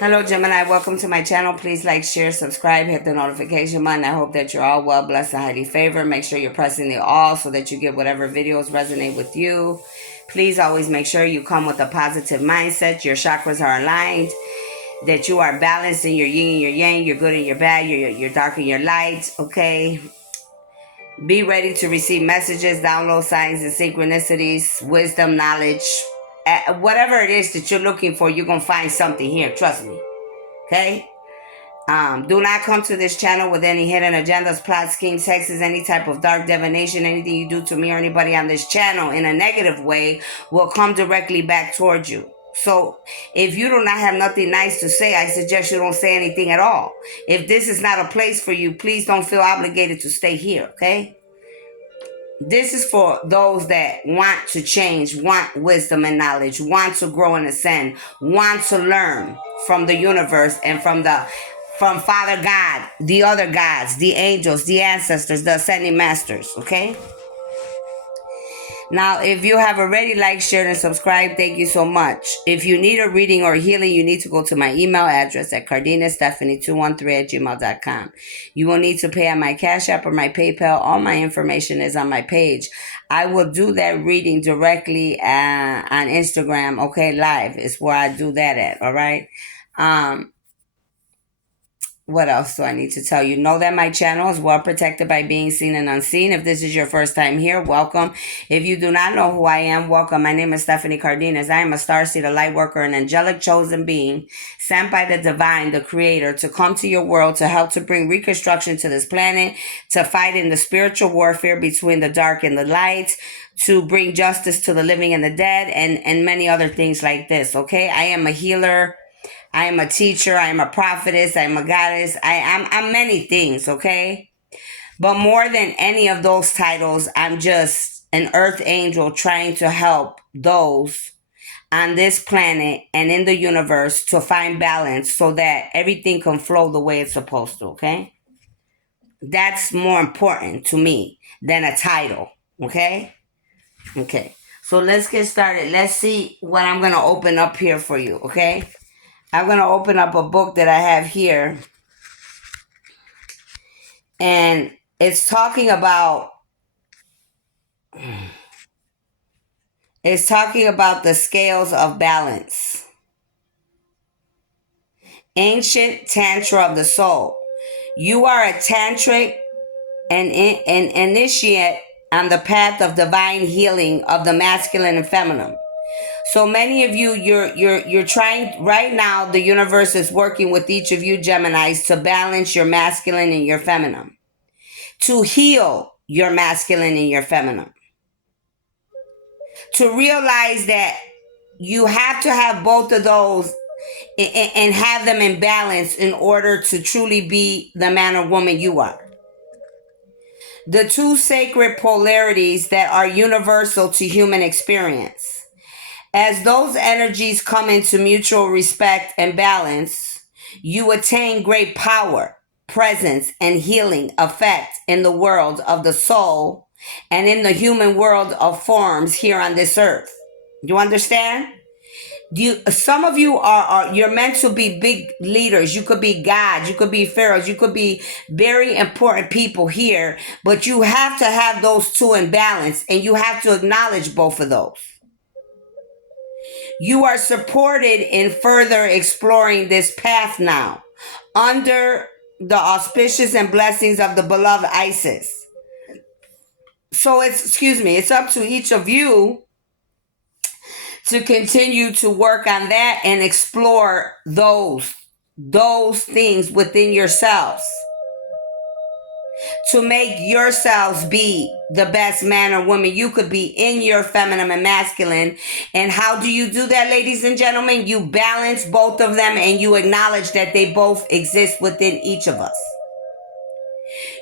Hello, Gemini. Welcome to my channel. Please like, share, subscribe, hit the notification button. I hope that you're all well, blessed, and highly favored. Make sure you're pressing the all so that you get whatever videos resonate with you. Please always make sure you come with a positive mindset. Your chakras are aligned, that you are balanced in your yin and your yang, your good and your bad, your dark and your light. Okay. Be ready to receive messages, download signs and synchronicities, wisdom, knowledge. Whatever it is that you're looking for, you're going to find something here. Trust me. Okay? Do not come to this channel with any hidden agendas, plots, schemes, hexes, any type of dark divination. Anything you do to me or anybody on this channel in a negative way will come directly back towards you. So if you do not have nothing nice to say, I suggest you don't say anything at all. If this is not a place for you, please don't feel obligated to stay here, okay? This is for those that want to change, want wisdom and knowledge, want to grow and ascend, want to learn from the universe and from Father God, the other gods, the angels, the ancestors, the ascending masters, okay? Now, if you have already liked, shared, and subscribed, thank you so much. If you need a reading or healing, you need to go to my email address at cardinastephanie213@gmail.com. You will need to pay on my Cash App or my PayPal. All my information is on my page. I will do that reading directly on Instagram, okay, live is where I do that at, all right? What else do I need to tell you? Know that my channel is well protected by being seen and unseen. If this is your first time here, welcome. If you do not know who I am, welcome. My name is Stephanie Cardenas. I am a starseed, a light worker, an angelic chosen being sent by the divine, the creator, to come to your world to help to bring reconstruction to this planet, to fight in the spiritual warfare between the dark and the light, to bring justice to the living and the dead, and many other things like this, okay? I am a healer. I am a teacher. I am a prophetess. I am a goddess. I'm many things, okay? But more than any of those titles, I'm just an earth angel trying to help those on this planet and in the universe to find balance so that everything can flow the way it's supposed to, okay? That's more important to me than a title, okay? Okay. So let's get started. Let's see what I'm going to open up here for you, okay? I'm going to open up a book that I have here. And it's talking about the scales of balance. Ancient Tantra of the Soul. You are a tantric and initiate on the path of divine healing of the masculine and feminine. So many of you, you're trying right now. The universe is working with each of you Geminis to balance your masculine and your feminine, to heal your masculine and your feminine, to realize that you have to have both of those and have them in balance in order to truly be the man or woman you are. The two sacred polarities that are universal to human experience. As those energies come into mutual respect and balance, you attain great power, presence, and healing effect in the world of the soul and in the human world of forms here on this earth. Do you understand? Some of you you're meant to be big leaders. You could be gods, you could be pharaohs, you could be very important people here, but you have to have those two in balance, and you have to acknowledge both of those. You are supported in further exploring this path now under the auspicious and blessings of the beloved Isis. So it's up to each of you to continue to work on that and explore those things within yourselves to make yourselves be the best man or woman you could be in your feminine and masculine. And how do you do that, ladies and gentlemen? You balance both of them and you acknowledge that they both exist within each of us.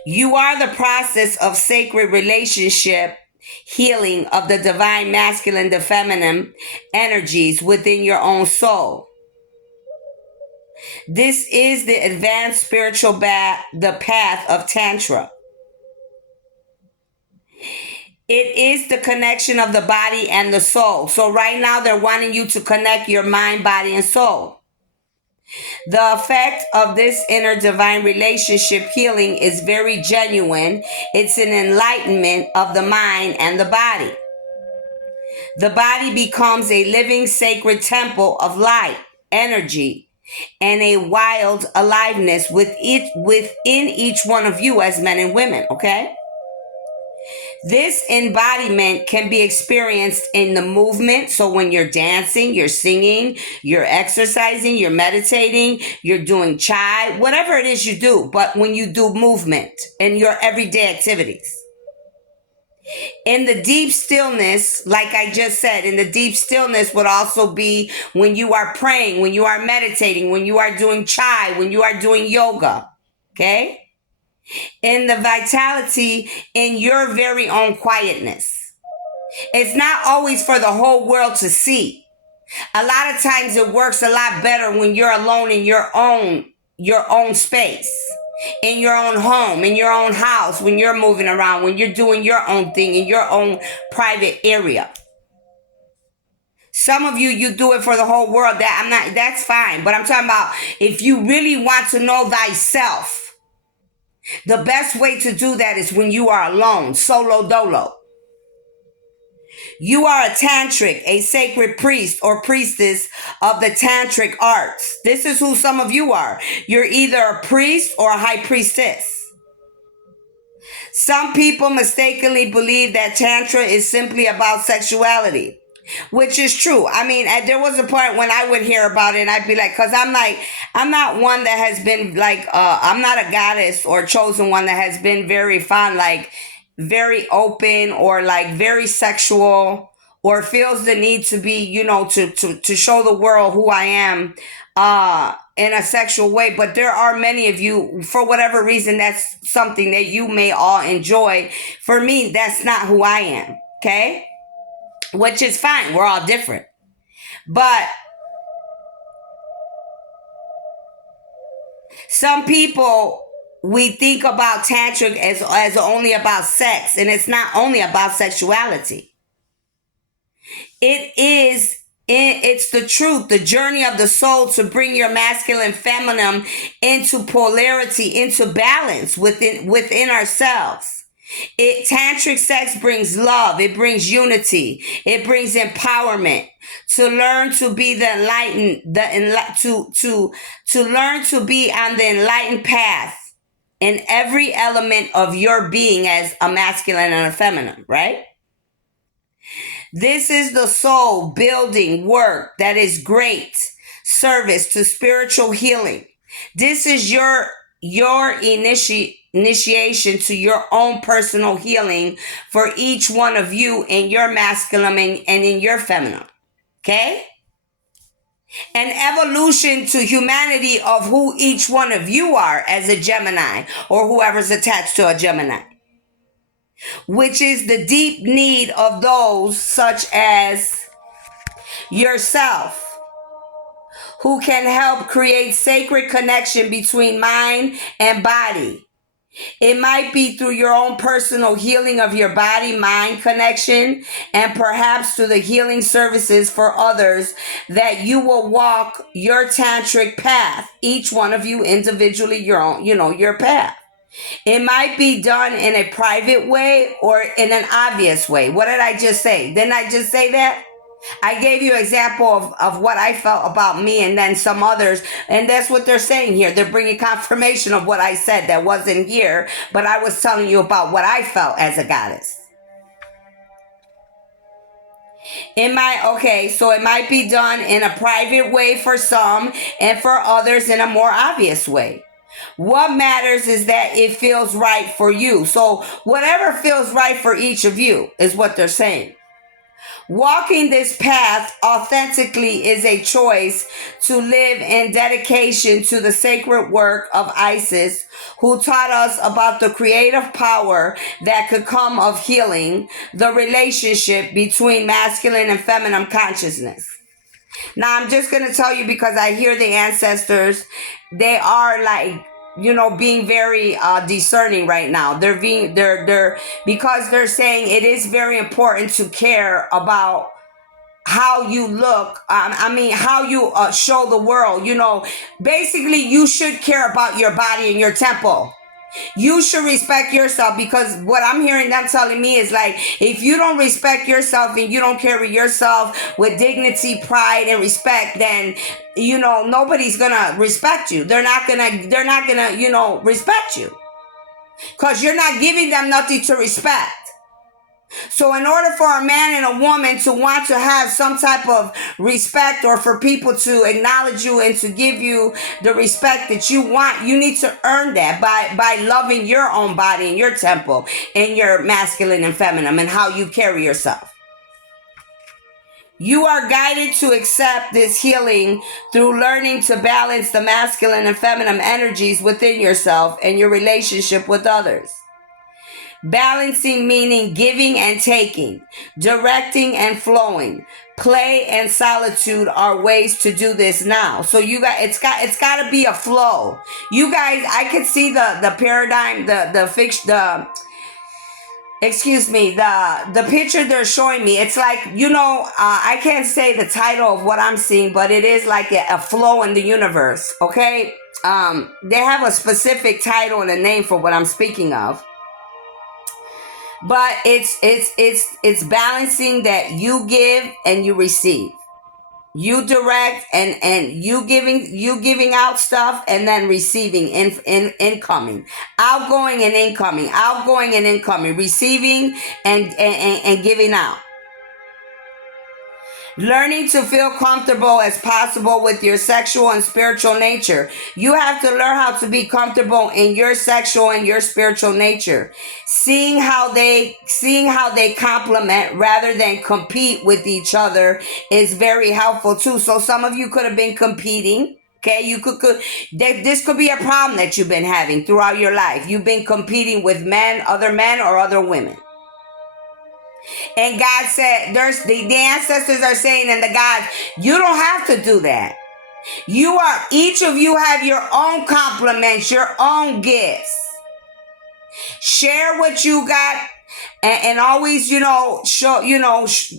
You are the process of sacred relationship healing of the divine masculine, the feminine energies within your own soul. This is the advanced spiritual the path of Tantra. It is the connection of the body and the soul. So right now they're wanting you to connect your mind, body, and soul. The effect of this inner divine relationship healing is very genuine. It's an enlightenment of the mind and the body. The body becomes a living sacred temple of light, energy, and a wild aliveness within each one of you as men and women, okay? This embodiment can be experienced in the movement. So when you're dancing, you're singing, you're exercising, you're meditating, you're doing chai, whatever it is you do, but when you do movement in your everyday activities. In the deep stillness, like I just said, in the deep stillness would also be when you are praying, when you are meditating, when you are doing chai, when you are doing yoga, okay? In the vitality in your very own quietness. It's not always for the whole world to see. A lot of times it works a lot better when you're alone in your own space, in your own home, in your own house, when you're moving around, when you're doing your own thing in your own private area. Some of you do it for the whole world. That's fine. But I'm talking about if you really want to know thyself, the best way to do that is when you are alone, solo dolo. You are a tantric, a sacred priest or priestess of the tantric arts. This is who some of you are. You're either a priest or a high priestess. Some people mistakenly believe that Tantra is simply about sexuality, which is true. I mean, there was a point when I would hear about it and I'd be like, because I'm not one that has been like, I'm not a goddess or chosen one that has been very fond, like very open or like very sexual or feels the need to be, to show the world who I am in a sexual way. But there are many of you, for whatever reason, that's something that you may all enjoy. For me, that's not who I am, okay? Which is fine. We're all different. But some people, we think about tantric as only about sex, and it's not only about sexuality. It's the truth, the journey of the soul to bring your masculine feminine into polarity, into balance within ourselves. Tantric sex brings love, it brings unity, it brings empowerment. To learn to be to learn to be on the enlightened path in every element of your being as a masculine and a feminine, right? This is the soul building work that is great service to spiritual healing. This is your initiation to your own personal healing for each one of you in your masculine and in your feminine. Okay? An evolution to humanity of who each one of you are as a Gemini or whoever's attached to a Gemini, which is the deep need of those such as yourself, who can help create sacred connection between mind and body. It might be through your own personal healing of your body-mind connection and perhaps through the healing services for others that you will walk your tantric path, each one of you individually, your own, your path. It might be done in a private way or in an obvious way. What did I just say? Didn't I just say that? I gave you an example of what I felt about me and then some others. And that's what they're saying here. They're bringing confirmation of what I said that wasn't here. But I was telling you about what I felt as a goddess. So it might be done in a private way for some and for others in a more obvious way. What matters is that it feels right for you. So whatever feels right for each of you is what they're saying. Walking this path authentically is a choice to live in dedication to the sacred work of Isis, who taught us about the creative power that could come of healing the relationship between masculine and feminine consciousness. Now, I'm just going to tell you because I hear the ancestors, they are like, being very discerning right now. They're because they're saying it is very important to care about how you look. How you show the world. Basically, you should care about your body and your temple. You should respect yourself, because what I'm hearing them telling me is like, if you don't respect yourself and you don't carry yourself with dignity, pride, and respect, then nobody's gonna respect you. They're not gonna respect you, because you're not giving them nothing to respect. So in order for a man and a woman to want to have some type of respect, or for people to acknowledge you and to give you the respect that you want, you need to earn that by loving your own body and your temple and your masculine and feminine and how you carry yourself. You are guided to accept this healing through learning to balance the masculine and feminine energies within yourself and your relationship with others. Balancing meaning giving and taking, directing and flowing, play and solitude are ways to do this now. So you guys, it's got to be a flow. You guys, I could see the paradigm, the picture they're showing me. It's like, I can't say the title of what I'm seeing, but it is like a flow in the universe. Okay, they have a specific title and a name for what I'm speaking of. But it's balancing that you give and you receive. You direct and you giving out stuff, and then receiving incoming, outgoing and incoming, receiving and giving out. Learning to feel comfortable as possible with your sexual and spiritual nature. You have to learn how to be comfortable in your sexual and your spiritual nature. Seeing how they complement rather than compete with each other is very helpful too. So some of you could have been competing. Okay, this could be a problem that you've been having throughout your life. You've been competing with other men or other women. And God said, the ancestors are saying, and the gods, you don't have to do that. Each of you have your own compliments, your own gifts. Share what you got, and always, show,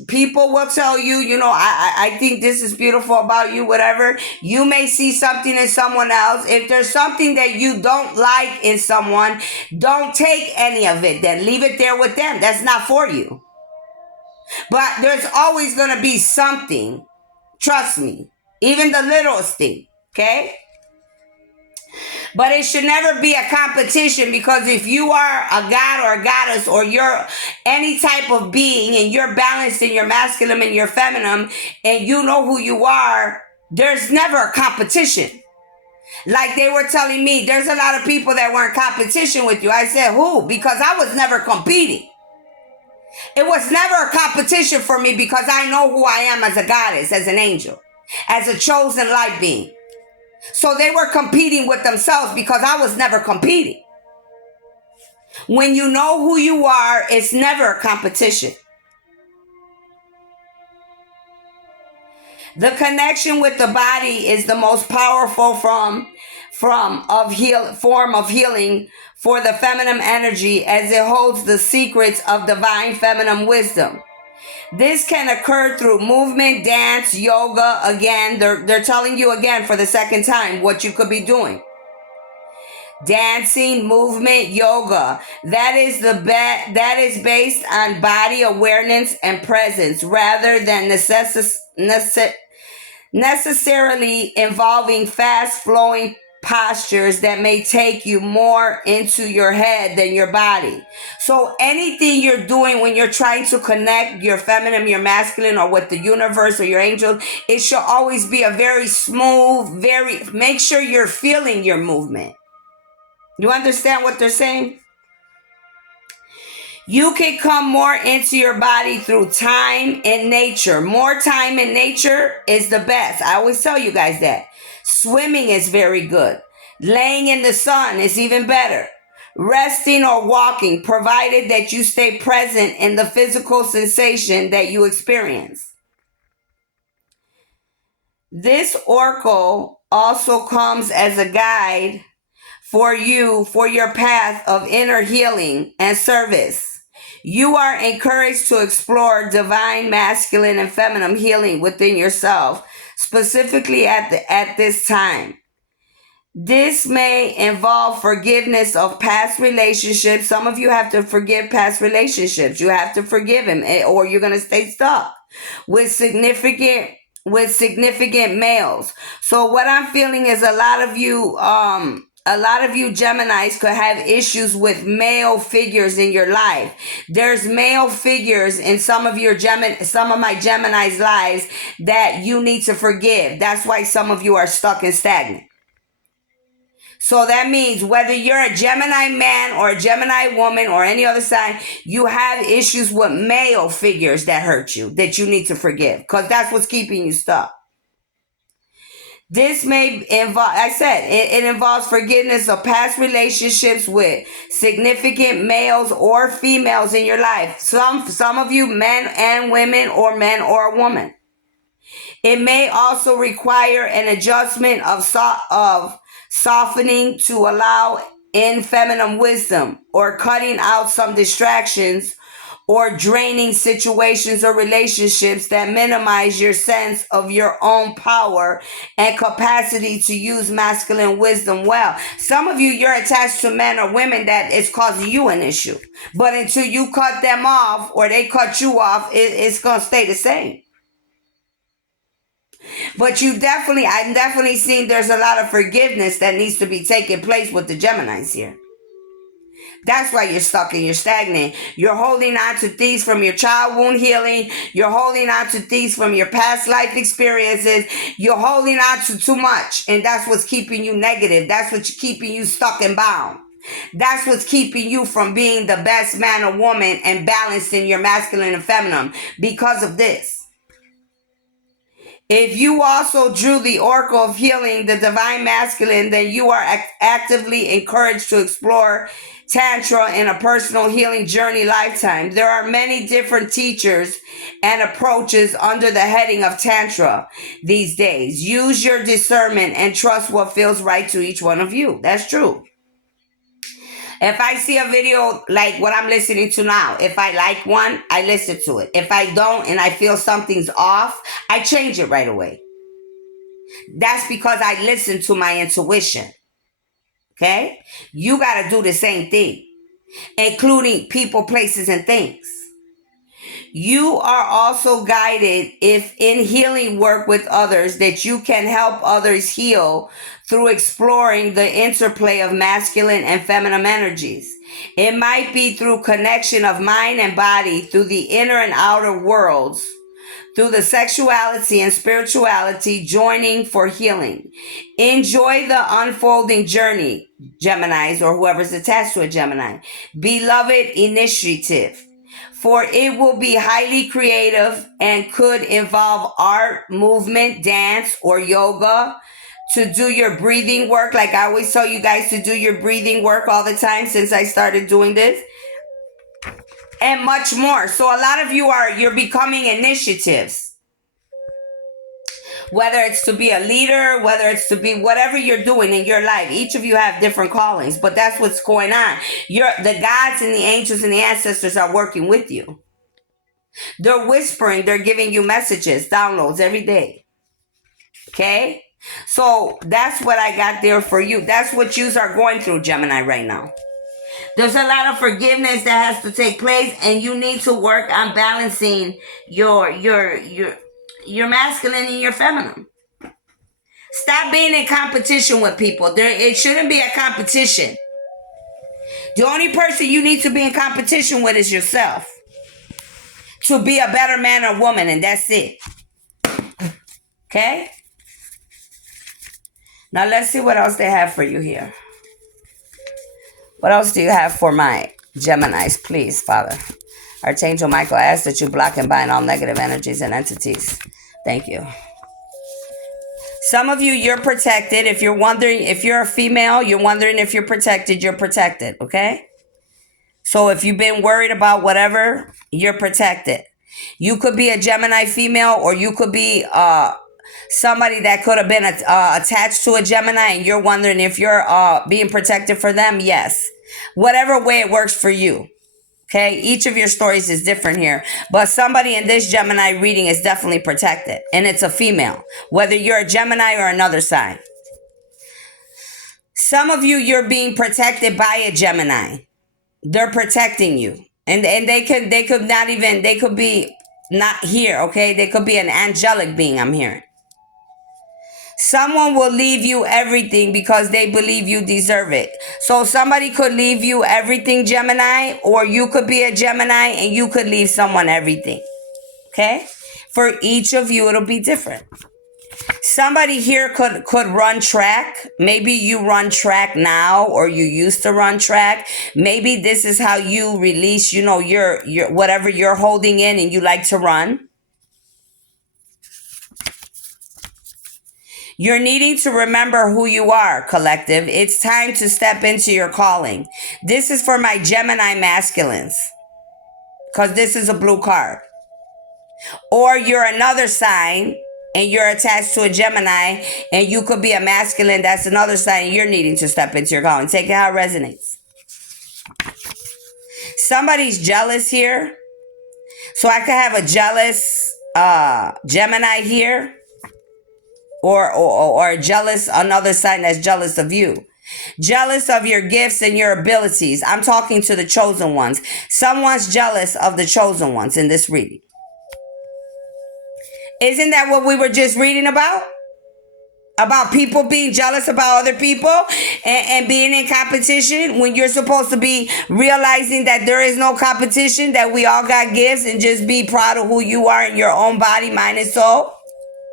people will tell you, I think this is beautiful about you, whatever. You may see something in someone else. If there's something that you don't like in someone, don't take any of it. Then leave it there with them. That's not for you. But there's always going to be something. Trust me. Even the littlest thing. Okay? But it should never be a competition, because if you are a god or a goddess, or you're any type of being, and you're balanced in your masculine and your feminine, and you know who you are, there's never a competition. Like they were telling me, there's a lot of people that were in competition with you. I said, who? Because I was never competing. It was never a competition for me, because I know who I am as a goddess, as an angel, as a chosen light being. So they were competing with themselves, because I was never competing. When you know who you are, it's never a competition. The connection with the body is the most powerful form of healing for the feminine energy, as it holds the secrets of divine feminine wisdom. This can occur through movement, dance, yoga. Again, they're telling you again for the second time what you could be doing. Dancing, movement, yoga. That is based on body awareness and presence, rather than necessarily involving fast-flowing postures that may take you more into your head than your body. So anything you're doing when you're trying to connect your feminine, your masculine, or with the universe or your angel, it should always be a very smooth, make sure you're feeling your movement. You understand what they're saying? You can come more into your body through time in nature. More time in nature is the best. I always tell you guys that. Swimming is very good. Laying in the sun is even better. Resting or walking, provided that you stay present in the physical sensation that you experience. This oracle also comes as a guide for you for your path of inner healing and service. You are encouraged to explore divine masculine and feminine healing within yourself, specifically at this time. This may involve forgiveness of past relationships. Some of you have to forgive past relationships. You have to forgive him, or you're going to stay stuck with significant males. So what I'm feeling is a lot of you Geminis could have issues with male figures in your life. There's male figures in some of my Gemini's lives that you need to forgive. That's why some of you are stuck and stagnant. So that means whether you're a Gemini man or a Gemini woman or any other sign, you have issues with male figures that hurt you, that you need to forgive, because that's what's keeping you stuck. This may involve, I said, it involves forgiveness of past relationships with significant males or females in your life. Some of you, men and women, or men or a woman. It may also require an adjustment of softening to allow in feminine wisdom, or cutting out some distractions or draining situations or relationships that minimize your sense of your own power and capacity to use masculine wisdom well. Some of you, you're attached to men or women that is causing you an issue. But until you cut them off or they cut you off, it's going to stay the same. But I'm definitely seeing there's a lot of forgiveness that needs to be taking place with the Geminis here. That's why you're stuck and you're stagnant. You're holding on to things from your child wound healing. You're holding on to things from your past life experiences. You're holding on to too much. And that's what's keeping you negative. That's what's keeping you stuck and bound. That's what's keeping you from being the best man or woman and balanced in your masculine and feminine because of this. If you also drew the Oracle of Healing, the Divine Masculine, then you are actively encouraged to explore Tantra in a personal healing journey lifetime. There are many different teachers and approaches under the heading of Tantra these days. Use your discernment and trust what feels right to each one of you. That's true. If I see a video like what I'm listening to now, if I like one, I listen to it. If I don't and I feel something's off, I change it right away. That's because I listen to my intuition. Okay? You got to do the same thing, including people, places, and things. You are also guided if in healing work with others that you can help others heal through exploring the interplay of masculine and feminine energies. It might be through connection of mind and body, through the inner and outer worlds, through the sexuality and spirituality joining for healing. Enjoy the unfolding journey, Geminis, or whoever's attached to a Gemini. Beloved initiative. For it will be highly creative and could involve art, movement, dance, or yoga. To do your breathing work, like I always tell you guys to do your breathing work all the time since I started doing this. And much more. So a lot of you're becoming initiatives. Whether it's to be a leader, whether it's to be whatever you're doing in your life. Each of you have different callings, but that's what's going on. The gods and the angels and the ancestors are working with you. They're whispering, they're giving you messages, downloads every day. Okay? So that's what I got there for you. That's what you are going through, Gemini, right now. There's a lot of forgiveness that has to take place, and you need to work on balancing your masculine and your feminine. Stop being in competition with people. It shouldn't be a competition. The only person you need to be in competition with is yourself. To be a better man or woman, and that's it. Okay? Now let's see what else they have for you here. What else do you have for my Geminis, please, Father? Archangel Michael, I ask that you block and bind all negative energies and entities. Thank you. Some of you, you're protected. If you're wondering, if you're a female, you're wondering if you're protected, okay? So if you've been worried about whatever, you're protected. You could be a Gemini female, or you could be somebody that could have been attached to a Gemini, and you're wondering if you're being protected for them. Yes. Whatever way it works for you. Okay, each of your stories is different here, but somebody in this Gemini reading is definitely protected, and it's a female, whether you're a Gemini or another sign. Some of you, you're being protected by a Gemini. They're protecting you, and they could be not here. Okay, they could be an angelic being. I'm hearing. Someone will leave you everything because they believe you deserve it. So somebody could leave you everything, Gemini, or you could be a Gemini and you could leave someone everything. Okay? For each of you, it'll be different. Somebody here could run track. Maybe you run track now, or you used to run track. Maybe this is how you release, your whatever you're holding in and you like to run. You're needing to remember who you are, collective. It's time to step into your calling. This is for my Gemini masculines, because this is a blue card. Or you're another sign and you're attached to a Gemini, and you could be a masculine. That's another sign you're needing to step into your calling. Take it how it resonates. Somebody's jealous here. So I could have a jealous Gemini here. Or jealous, another sign that's jealous of you. Jealous of your gifts and your abilities. I'm talking to the chosen ones. Someone's jealous of the chosen ones in this reading. Isn't that what we were just reading about? About people being jealous about other people and being in competition, when you're supposed to be realizing that there is no competition, that we all got gifts, and just be proud of who you are in your own body, mind, and soul.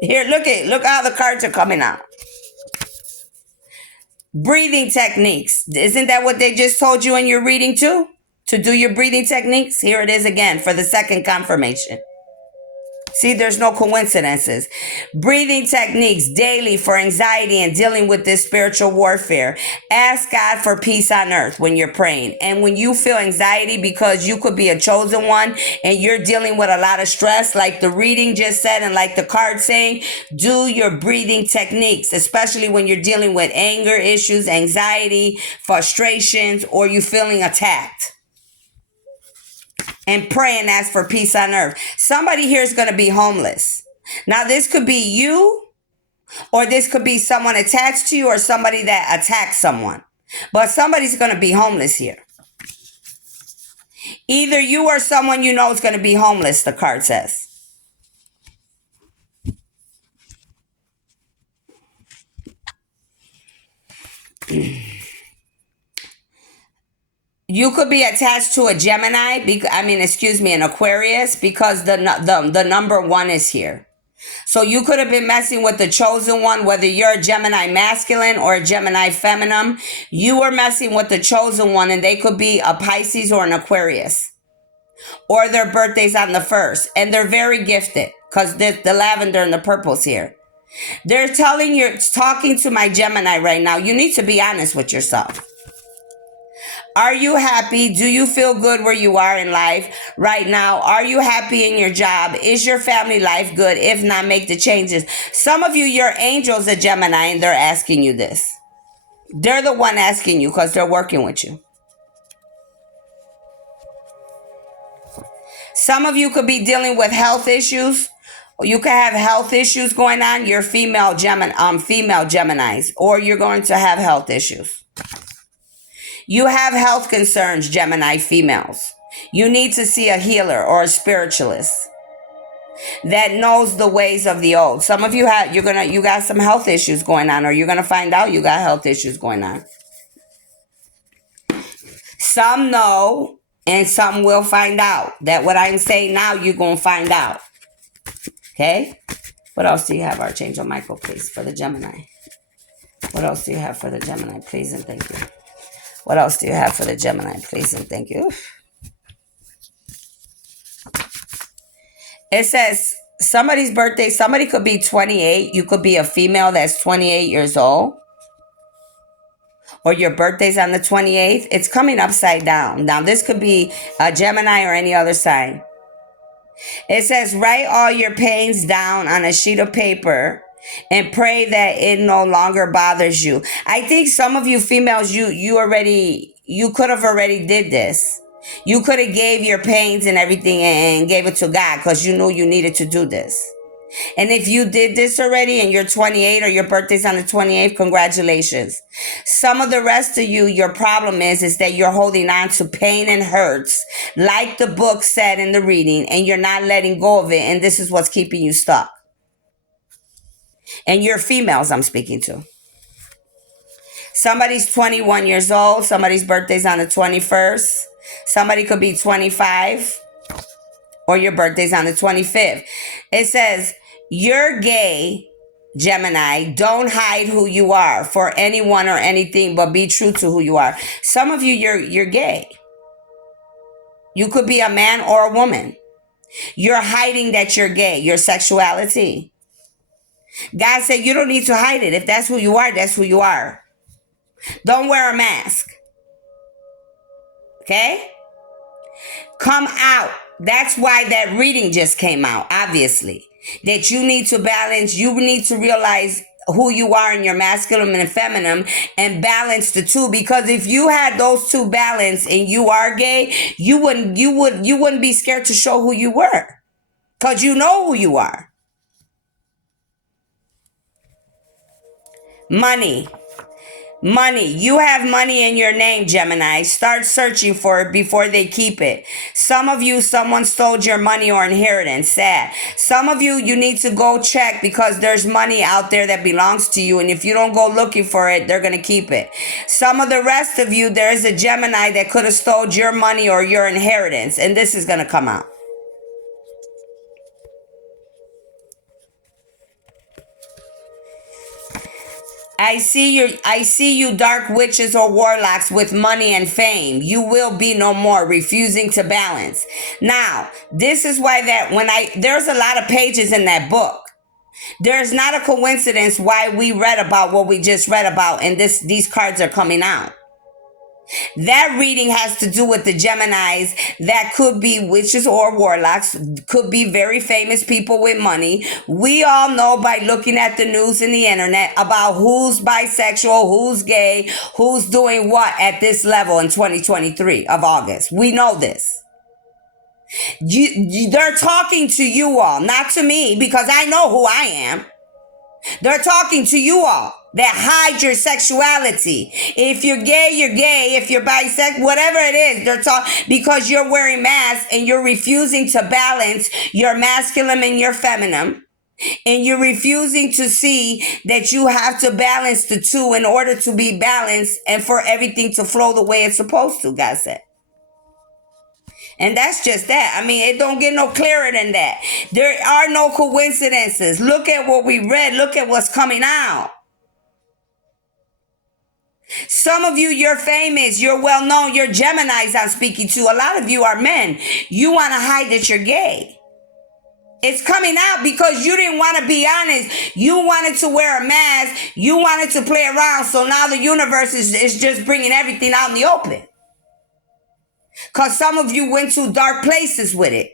Here, look how the cards are coming out. Breathing techniques. Isn't that what they just told you in your reading too? To do your breathing techniques? Here it is again for the second confirmation. See, there's no coincidences. Breathing techniques daily for anxiety and dealing with this spiritual warfare. Ask God for peace on earth when you're praying. And when you feel anxiety because you could be a chosen one and you're dealing with a lot of stress, like the reading just said and like the card saying, do your breathing techniques, especially when you're dealing with anger issues, anxiety, frustrations, or you feeling attacked. And pray and ask for peace on earth. Somebody here is going to be homeless. Now, this could be you, or this could be someone attached to you, or somebody that attacked someone. But somebody's going to be homeless here. Either you or someone you know is going to be homeless, the card says. You could be attached to a Gemini, an Aquarius, because the number 1 is here. So you could have been messing with the chosen one, whether you're a Gemini masculine or a Gemini feminine. You were messing with the chosen one, and they could be a Pisces or an Aquarius. Or their birthday's on the 1st. And they're very gifted, because the lavender and the purple's here. They're talking to my Gemini right now. You need to be honest with yourself. Are you happy? Do you feel good where you are in life right now? Are you happy in your job? Is your family life good? If not, make the changes. Some of you, your angel's a Gemini, and they're asking you this. They're the one asking you because they're working with you. Some of you could be dealing with health issues. You could have health issues going on. You're female Geminis, or you're going to have health issues. You have health concerns, Gemini females. You need to see a healer or a spiritualist that knows the ways of the old. Some of you you got some health issues going on, or you're gonna find out you got health issues going on. Some know, and some will find out. That what I'm saying now, you're gonna find out. Okay? What else do you have, Archangel Michael, please, for the Gemini? What else do you have for the Gemini, please, and thank you? What else do you have for the Gemini, please, and thank you? It says somebody's birthday, somebody could be 28. You could be a female that's 28 years old. Or your birthday's on the 28th. It's coming upside down. Now, this could be a Gemini or any other sign. It says, write all your pains down on a sheet of paper and pray that it no longer bothers you. I think some of you females, you could have already did this. You could have gave your pains and everything and gave it to God because you knew you needed to do this. And if you did this already and you're 28 or your birthday's on the 28th, congratulations. Some of the rest of you, your problem is that you're holding on to pain and hurts, like the book said in the reading, and you're not letting go of it. And this is what's keeping you stuck. And you're females I'm speaking to. Somebody's 21 years old. Somebody's birthday's on the 21st. Somebody could be 25 or your birthday's on the 25th. It says, you're gay, Gemini. Don't hide who you are for anyone or anything, but be true to who you are. Some of you, you're gay. You could be a man or a woman. You're hiding that you're gay, your sexuality. God said you don't need to hide it. If that's who you are, that's who you are. Don't wear a mask. Okay? Come out. That's why that reading just came out, obviously. That you need to balance, you need to realize who you are in your masculine and feminine and balance the two, because if you had those two balanced and you are gay, you wouldn't be scared to show who you were, because you know who you are. Money. You have money in your name, Gemini. Start searching for it before they keep it. Some of you, someone stole your money or inheritance. Sad. Some of you, you need to go check, because there's money out there that belongs to you. And if you don't go looking for it, they're going to keep it. Some of the rest of you, there is a Gemini that could have stole your money or your inheritance. And this is going to come out. I see you dark witches or warlocks with money and fame. You will be no more, refusing to balance. Now, this is why there's a lot of pages in that book. There's not a coincidence why we read about what we just read about, and these cards are coming out. That reading has to do with the Geminis that could be witches or warlocks, could be very famous people with money. We all know by looking at the news and the internet about who's bisexual, who's gay, who's doing what at this level in 2023 of August. We know this. They're talking to you all, not to me, because I know who I am. They're talking to you all that hide your sexuality. If you're gay, you're gay. If you're bisexual, whatever it is, they're talking because you're wearing masks and you're refusing to balance your masculine and your feminine. And you're refusing to see that you have to balance the two in order to be balanced and for everything to flow the way it's supposed to, God said. And that's just that. I mean, it don't get no clearer than that. There are no coincidences. Look at what we read. Look at what's coming out. Some of you, you're famous. You're well known. You're Geminis I'm speaking to. A lot of you are men. You want to hide that you're gay. It's coming out because you didn't want to be honest. You wanted to wear a mask. You wanted to play around. So now the universe is just bringing everything out in the open. Because some of you went to dark places with it.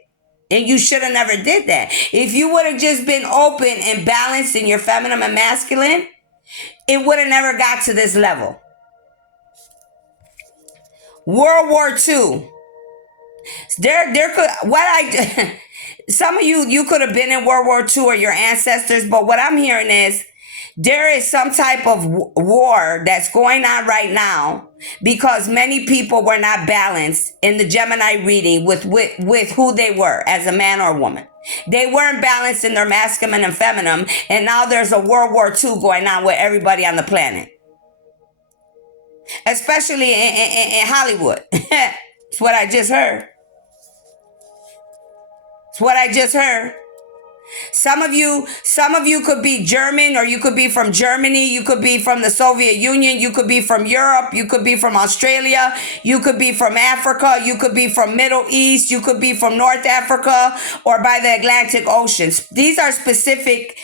And you should have never did that. If you would have just been open and balanced in your feminine and masculine, it would have never got to this level. World War II. Some of you could have been in World War II or your ancestors, but what I'm hearing is there is some type of war that's going on right now because many people were not balanced in the Gemini reading with who they were as a man or a woman. They weren't balanced in their masculine and feminine, and now there's a World War II going on with everybody on the planet. Especially in Hollywood. It's what I just heard. It's what I just heard. Some of you could be German, or you could be from Germany. You could be from the Soviet Union. You could be from Europe. You could be from Australia. You could be from Africa. You could be from Middle East. You could be from North Africa or by the Atlantic Ocean. These are specific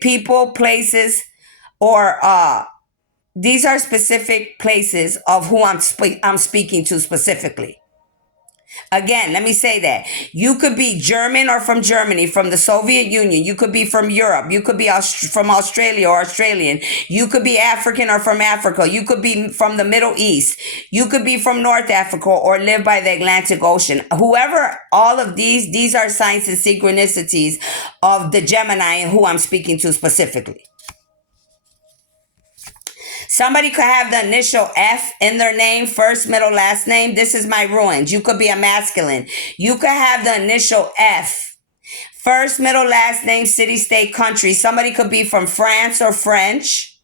people, places, or these are specific places of who I'm speaking to specifically. Again, let me say that. You could be German or from Germany, from the Soviet Union. You could be from Europe. You could be from Australia or Australian. You could be African or from Africa. You could be from the Middle East. You could be from North Africa or live by the Atlantic Ocean. Whoever, all of these are signs and synchronicities of the Gemini and who I'm speaking to specifically. Somebody could have the initial F in their name, first, middle, last name. This is my ruins. You could be a masculine. You could have the initial F, first, middle, last name, city, state, country. Somebody could be from France or French.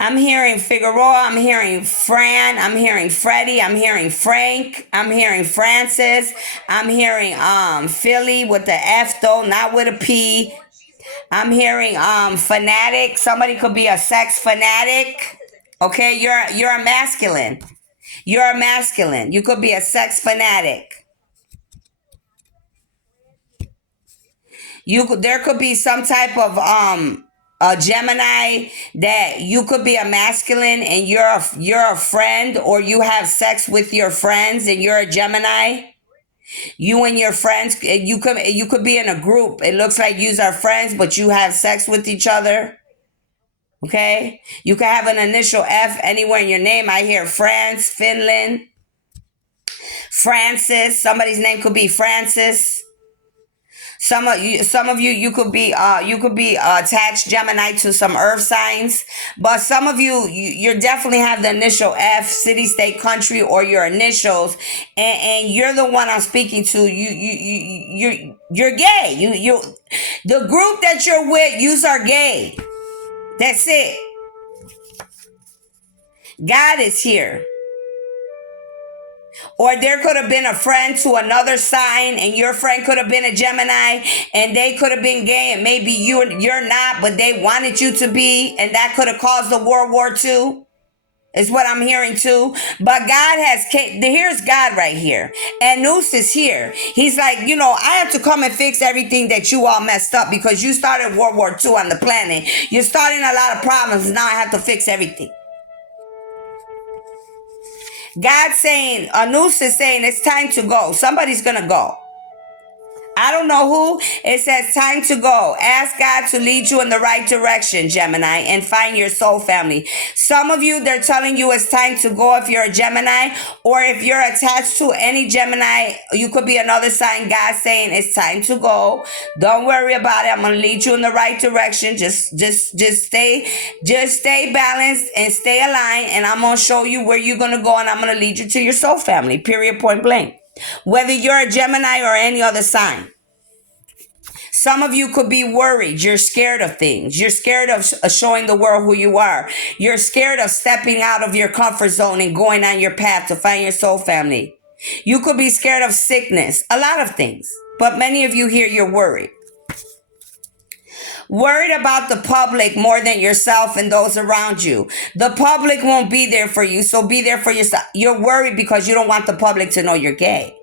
I'm hearing Figueroa, I'm hearing Fran, I'm hearing Freddie, I'm hearing Frank, I'm hearing Francis, I'm hearing Philly with the F though, not with a P. I'm hearing fanatic. Somebody could be a sex fanatic. Okay, you're a masculine. You're a masculine. You could be a sex fanatic. There could be some type of a Gemini that you could be a masculine and you're a friend, or you have sex with your friends and you're a Gemini. You and your friends, you could be in a group. It looks like you are friends, but you have sex with each other. Okay? You could have an initial F anywhere in your name. I hear France, Finland, Francis. Somebody's name could be Francis. Some of you could be attached Gemini to some earth signs, but some of you definitely have the initial F, city, state, country, or your initials, and you're the one I'm speaking to. You're gay. You the group that you're with, you are gay. That's it. God is here. Or there could have been a friend to another sign, and your friend could have been a Gemini, and they could have been gay, and maybe you're not, but they wanted you to be, and that could have caused the World War II. Is what I'm hearing too. But God here's God right here. And Noose is here. He's like, I have to come and fix everything that you all messed up, because you started World War II on the planet. You're starting a lot of problems. Now I have to fix everything. God's saying, Anus is saying, it's time to go. Somebody's going to go. I don't know who. It says time to go. Ask God to lead you in the right direction, Gemini, and find your soul family. Some of you, they're telling you it's time to go if you're a Gemini, or if you're attached to any Gemini, you could be another sign. God's saying it's time to go. Don't worry about it. I'm going to lead you in the right direction. Just stay balanced and stay aligned, and I'm going to show you where you're going to go, and I'm going to lead you to your soul family, period, point blank. Whether you're a Gemini or any other sign. Some of you could be worried. You're scared of things. You're scared of showing the world who you are. You're scared of stepping out of your comfort zone and going on your path to find your soul family. You could be scared of sickness, a lot of things. But many of you here, you're worried. Worried about the public more than yourself and those around you. The public won't be there for you, so be there for yourself. You're worried because you don't want the public to know you're gay.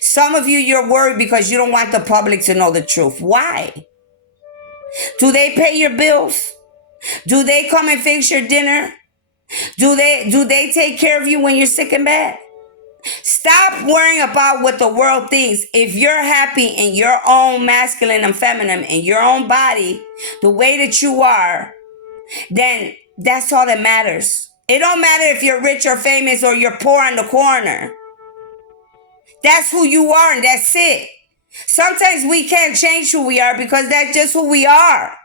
Some of you, you're worried because you don't want the public to know the truth. Why? Do they pay your bills? Do they come and fix your dinner? Do they take care of you when you're sick and bad? Stop worrying about what the world thinks. If you're happy in your own masculine and feminine, in your own body, the way that you are, then that's all that matters. It don't matter if you're rich or famous or you're poor on the corner. That's who you are, and that's it. Sometimes we can't change who we are because that's just who we are.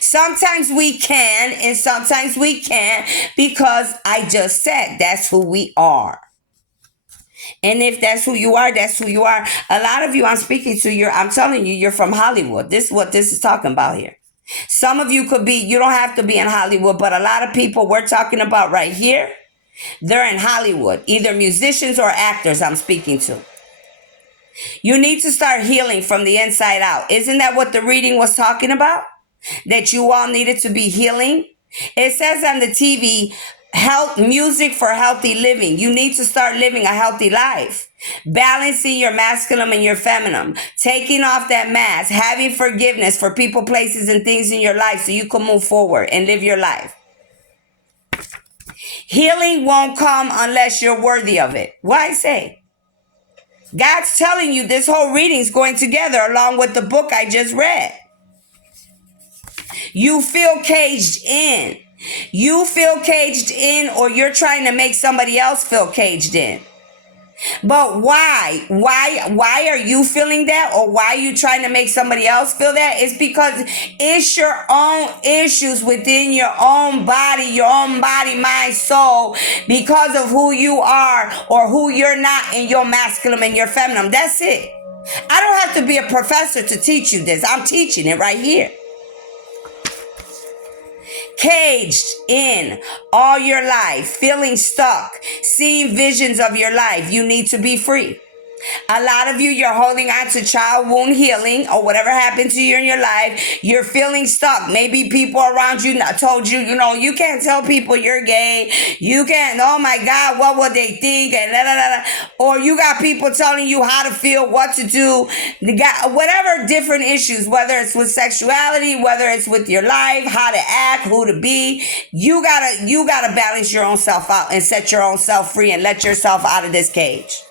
Sometimes we can, and sometimes we can't, because I just said that's who we are. And if that's who you are, that's who you are. A lot of you I'm speaking to, I'm telling you, you're from Hollywood. This is what this is talking about here. Some of you could be, you don't have to be in Hollywood, but a lot of people we're talking about right here, they're in Hollywood, either musicians or actors I'm speaking to. You need to start healing from the inside out. Isn't that what the reading was talking about? That you all needed to be healing? It says on the TV, health music for healthy living. You need to start living a healthy life. Balancing your masculine and your feminine. Taking off that mask. Having forgiveness for people, places, and things in your life so you can move forward and live your life. Healing won't come unless you're worthy of it. Why say? God's telling you this whole reading's going together along with the book I just read. You feel caged in. You feel caged in, or you're trying to make somebody else feel caged in. But why? Why are you feeling that, or why are you trying to make somebody else feel that? It's because it's your own issues within your own body, mind, soul, because of who you are or who you're not in your masculine and your feminine. That's it. I don't have to be a professor to teach you this. I'm teaching it right here. Caged in all your life, feeling stuck, seeing visions of your life. You need to be free. A lot of you, you're holding on to child wound healing or whatever happened to you in your life. You're feeling stuck. Maybe people around you told you, you can't tell people you're gay. You can't, oh my God, what would they think? And da, da, da, da. Or you got people telling you how to feel, what to do. Whatever different issues, whether it's with sexuality, whether it's with your life, how to act, who to be. You gotta balance your own self out and set your own self free and let yourself out of this cage.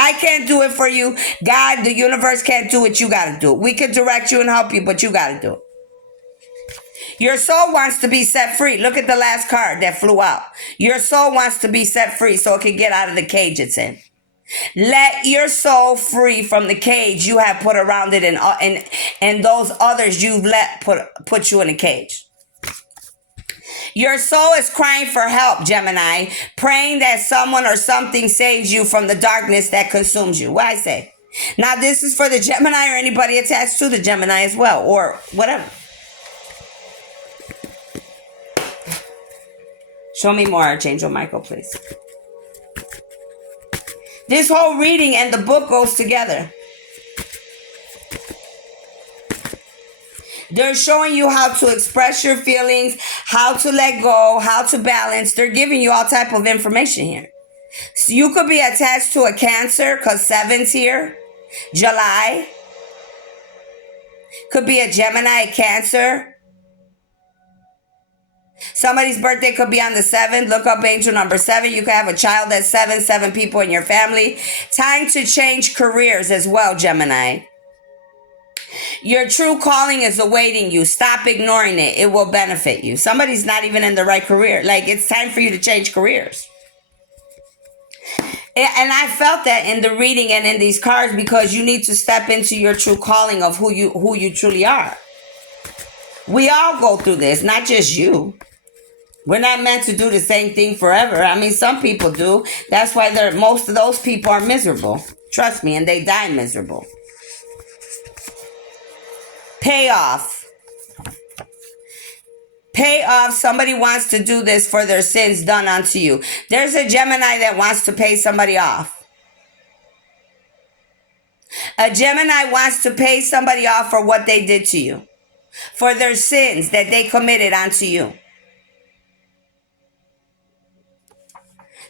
I can't do it for you. God, the universe can't do it. You got to do it. We can direct you and help you, but you got to do it. Your soul wants to be set free. Look at the last card that flew out. Your soul wants to be set free so it can get out of the cage it's in. Let your soul free from the cage you have put around it and those others you've let put you in a cage. Your soul is crying for help, Gemini, praying that someone or something saves you from the darkness that consumes you. What I say? Now, this is for the Gemini or anybody attached to the Gemini as well, or whatever. Show me more, Archangel Michael, please. This whole reading and the book goes together. They're showing you how to express your feelings, how to let go, how to balance. They're giving you all type of information here. So you could be attached to a Cancer because 7's here. July. Could be a Gemini, a Cancer. Somebody's birthday could be on the 7th. Look up angel number 7. You could have a child that's 7 people in your family. Time to change careers as well, Gemini. Your true calling is awaiting you. Stop ignoring it. It will benefit you. Somebody's not even in the right career. Like, it's time for you to change careers. And I felt that in the reading and in these cards because you need to step into your true calling of who you truly are. We all go through this, not just you. We're not meant to do the same thing forever. I mean, some people do. That's why most of those people are miserable. Trust me, and they die miserable. Payoff. Payoff. Somebody wants to do this for their sins done unto you. There's a Gemini that wants to pay somebody off. A Gemini wants to pay somebody off for what they did to you, for their sins that they committed unto you.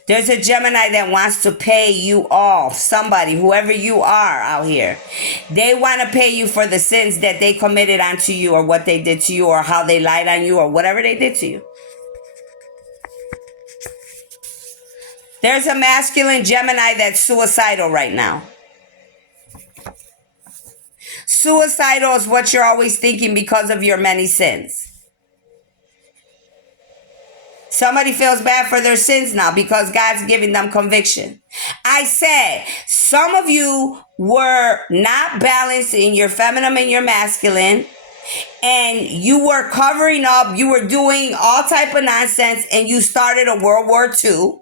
There's a Gemini that wants to pay you off. Somebody, whoever you are out here. They want to pay you for the sins that they committed onto you or what they did to you or how they lied on you or whatever they did to you. There's a masculine Gemini that's suicidal right now. Suicidal is what you're always thinking because of your many sins. Somebody feels bad for their sins now because God's giving them conviction. I said, some of you were not balanced in your feminine and your masculine, and you were covering up, you were doing all type of nonsense, and you started a World War II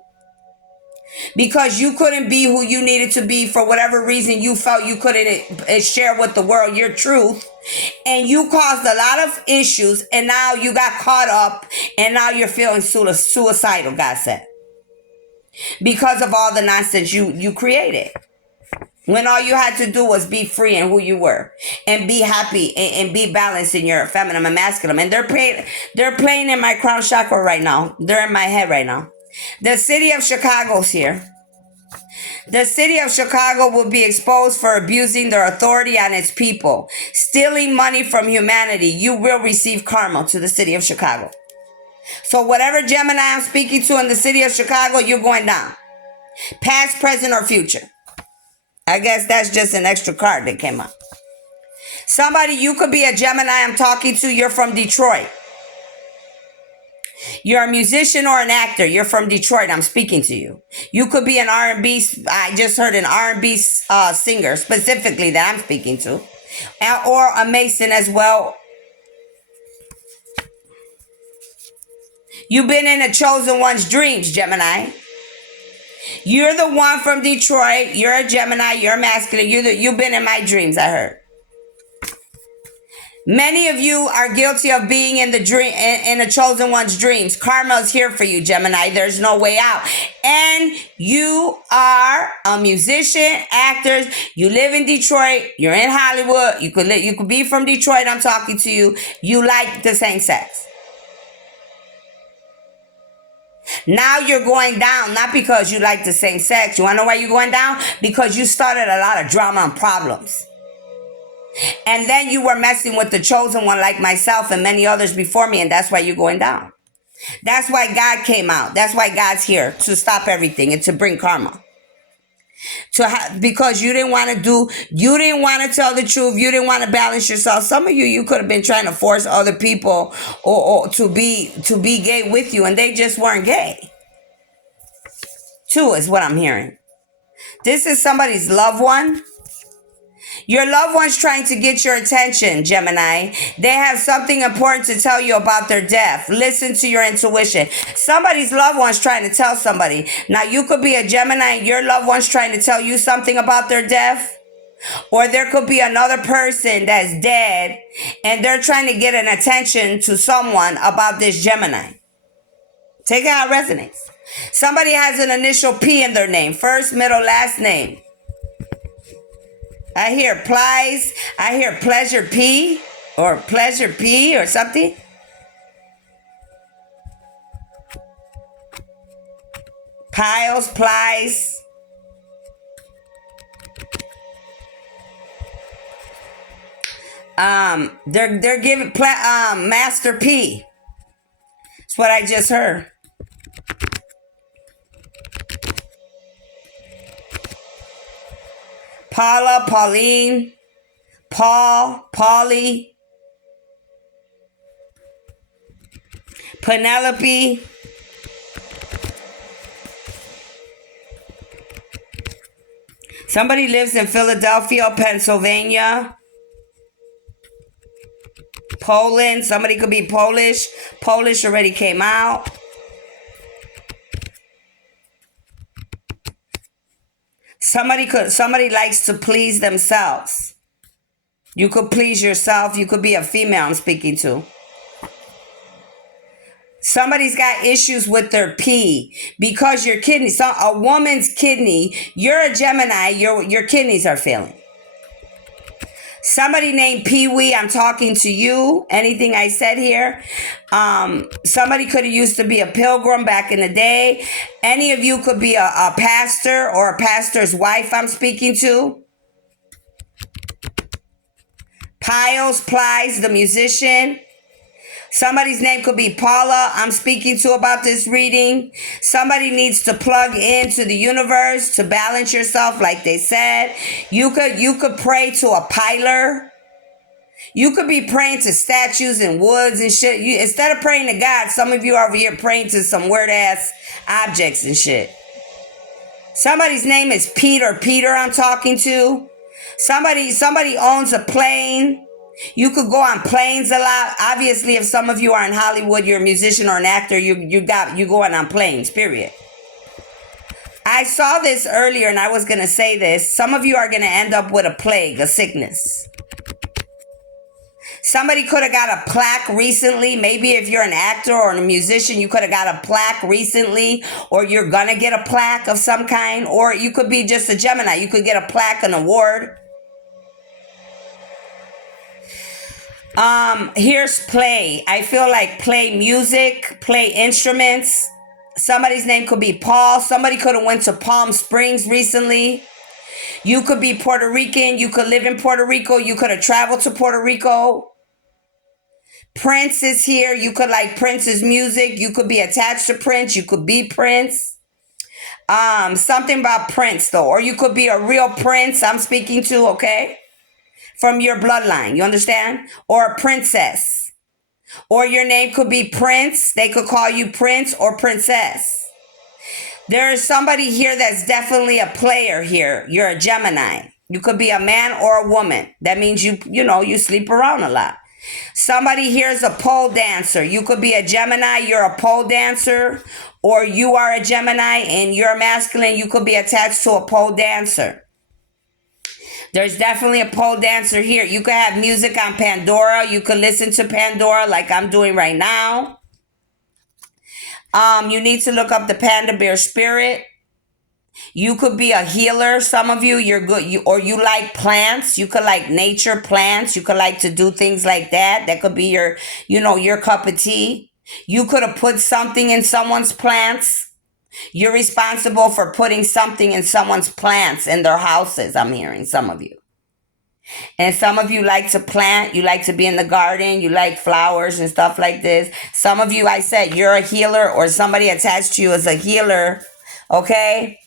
because you couldn't be who you needed to be for whatever reason you felt you couldn't share with the world your truth. And you caused a lot of issues, and now you got caught up, and now you're feeling suicidal, God said. Because of all the nonsense you created. When all you had to do was be free in who you were. And be happy and be balanced in your feminine and masculine. And they're playing in my crown chakra right now. They're in my head right now. The city of Chicago's here. The city of Chicago will be exposed for abusing their authority on its people, stealing money from humanity. You will receive karma to the city of Chicago. So whatever Gemini I'm speaking to in the city of Chicago, you're going down. Past, present, or future. I guess that's just an extra card that came up. Somebody, you could be a Gemini I'm talking to. You're from Detroit. You're a musician or an actor. You're from Detroit. I'm speaking to you. You could be an R&B. I just heard an R&B singer specifically that I'm speaking to. Or a Mason as well. You've been in a chosen one's dreams, Gemini. You're the one from Detroit. You're a Gemini. You're masculine. You've been in my dreams, I heard. Many of you are guilty of being in the dream, in a chosen one's dreams. Karma is here for you, Gemini. There's no way out. And you are a musician, actors. You live in Detroit. You're in Hollywood. You could be from Detroit. I'm talking to you. You like the same sex. Now you're going down, not because you like the same sex. You want to know why you're going down? Because you started a lot of drama and problems. And then you were messing with the chosen one like myself and many others before me, and that's why you're going down. That's why God came out. That's why God's here, to stop everything and to bring karma. Because you didn't want to tell the truth. You didn't want to balance yourself. Some of you could have been trying to force other people or to be gay with you, and they just weren't gay. Too is what I'm hearing. This is somebody's loved one. Your loved one's trying to get your attention, Gemini. They have something important to tell you about their death. Listen to your intuition. Somebody's loved one's trying to tell somebody. Now, you could be a Gemini and your loved one's trying to tell you something about their death. Or there could be another person that's dead and they're trying to get an attention to someone about this Gemini. Take it how it resonates. Somebody has an initial P in their name. First, middle, last name. I hear plies. I hear pleasure P or pleasure P or something. Piles, plies. They're giving Master P. That's what I just heard. Paula, Pauline, Paul, Polly, Penelope, somebody lives in Philadelphia, Pennsylvania, Poland, somebody could be Polish. Polish already came out. Somebody likes to please themselves. You could please yourself. You could be a female I'm speaking to. Somebody's got issues with their pee because your kidney, a woman's kidney, you're a Gemini, your kidneys are failing. Somebody named Pee-wee, I'm talking to you. Anything I said here. Somebody could have used to be a pilgrim back in the day. Any of you could be a pastor or a pastor's wife I'm speaking to. Piles, Plies, the musician. Somebody's name could be Paula I'm speaking to about this reading. Somebody needs to plug into the universe to balance yourself like they said. You could pray to a piler. You could be praying to statues and woods and shit. Instead of praying to God, some of you are over here praying to some weird ass objects and shit. Somebody's name is Peter I'm talking to. Somebody owns a plane. You could go on planes a lot. Obviously, if some of you are in Hollywood, you're a musician or an actor, you going on planes, period. I saw this earlier and I was going to say this. Some of you are going to end up with a plague, a sickness. Somebody could have got a plaque recently. Maybe if you're an actor or a musician, you could have got a plaque recently, or you're going to get a plaque of some kind, or you could be just a Gemini. You could get a plaque, an award. Here's play. I feel like play music, play instruments. Somebody's name could be Paul. Somebody could have went to Palm Springs recently. You could be Puerto Rican. You could live in Puerto Rico. You could have traveled to Puerto Rico. Prince is here. You could like Prince's music. You could be attached to Prince. You could be Prince. Something about Prince though, or you could be a real Prince I'm speaking to, okay? From your bloodline, you understand? Or a princess. Or your name could be Prince. They could call you Prince or Princess. There is somebody here that's definitely a player here. You're a Gemini. You could be a man or a woman. That means you sleep around a lot. Somebody here is a pole dancer. You could be a Gemini, you're a pole dancer, or you are a Gemini and you're masculine. You could be attached to a pole dancer. There's definitely a pole dancer here. You could have music on Pandora. You could listen to Pandora like I'm doing right now. You need to look up the Panda Bear Spirit. You could be a healer. Some of you, you're good. You like plants. You could like nature plants. You could like to do things like that. That could be your cup of tea. You could have put something in someone's plants. You're responsible for putting something in someone's plants in their houses. I'm hearing some of you. And some of you like to plant. You like to be in the garden. You like flowers and stuff like this. Some of you, I said, you're a healer or somebody attached to you is a healer. Okay?